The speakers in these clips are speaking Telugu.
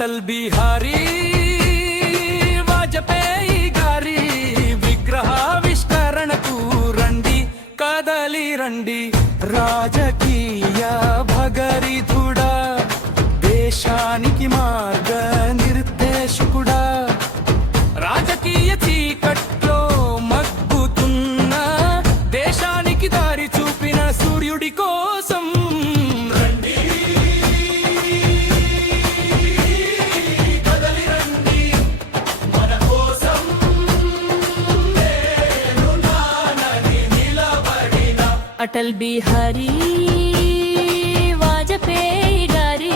అటల్ బిహారీ వాజపేయి గారి విగ్రహావిష్కరణకు రండి కదలి రండి. రాజకీయ భగరిధుడా, దేశానికి మార్గ నిర్దేశకుడా, రాజకీయ చీకట్లో మగ్గుతున్న దేశానికి దారి చూపిన సూర్యుడి కోసం రండి కదలి రండి. మన కోసం నేనున్నానని నిలబడిన అటల్ బిహారీ వాజపేయి గారి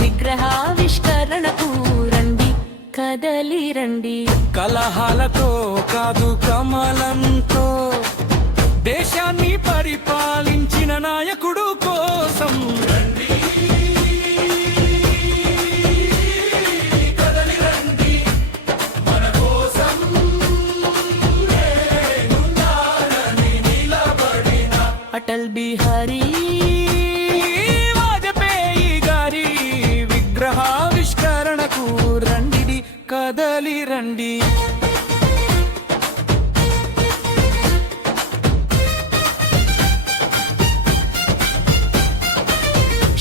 విగ్రహావిష్కరణకు రండి కదలి రండి. కలహాలతో కాదు కమలంతో దేశాన్ని పరిపాలించిన నాయకుడు కోసం రండి కదలి రండి. మన కోసం నేనున్నానని నిలబడిన అటల్ బిహారీ వాజపేయి గారి విగ్రహావిష్కరణకు రండి కదలి రండి.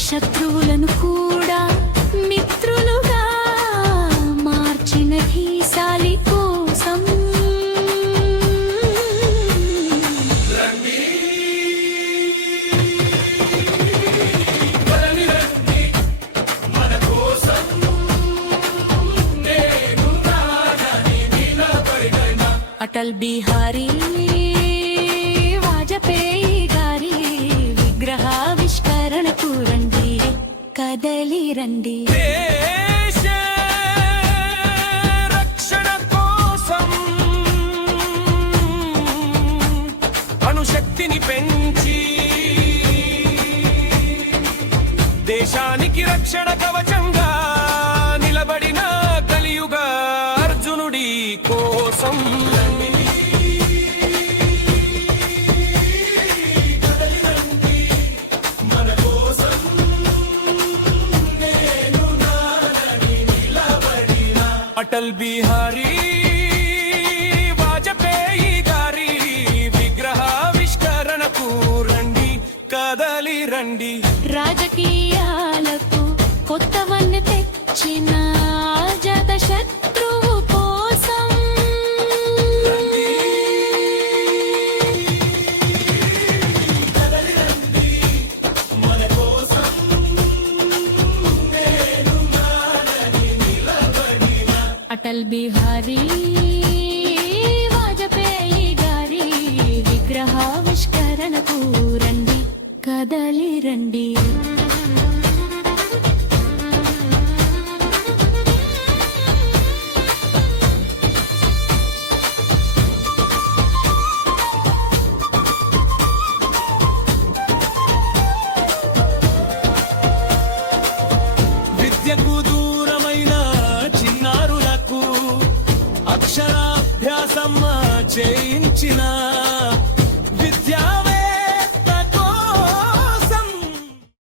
శత్రువులను కూడా మిత్రులుగా మార్చిన ధీశాలి కోసం కదలి రండి. మన కోసం నేనున్నానని నిలబడిన అటల్ బిహారీ వాజపేయి గారి విగ్రహావిష్కరణకు రండి కదలి రండి. దేశ రక్షణ కోసం అణుశక్తిని పెంచి దేశానికి రక్షణ కవచంగా నిలబడిన కలియుగ అర్జునుడి కోసం అటల్ బిహారీ వాజపేయి గారి విగ్రహావిష్కరణకు రండి కదలి రండి. రాజకీయాలకు కొత్తవన్నీ తెచ్చిన జత శత్రువు కోసం కదలి రండి. మన కోసం నేనున్నానని నిలబడిన అటల్ బిహారీ వాజపేయి గారి విగ్రహావిష్కరణకు రండి కదలి రండి. విద్యకు దూరమైన చిన్నారులకు అక్షరాభ్యాసం చేయించిన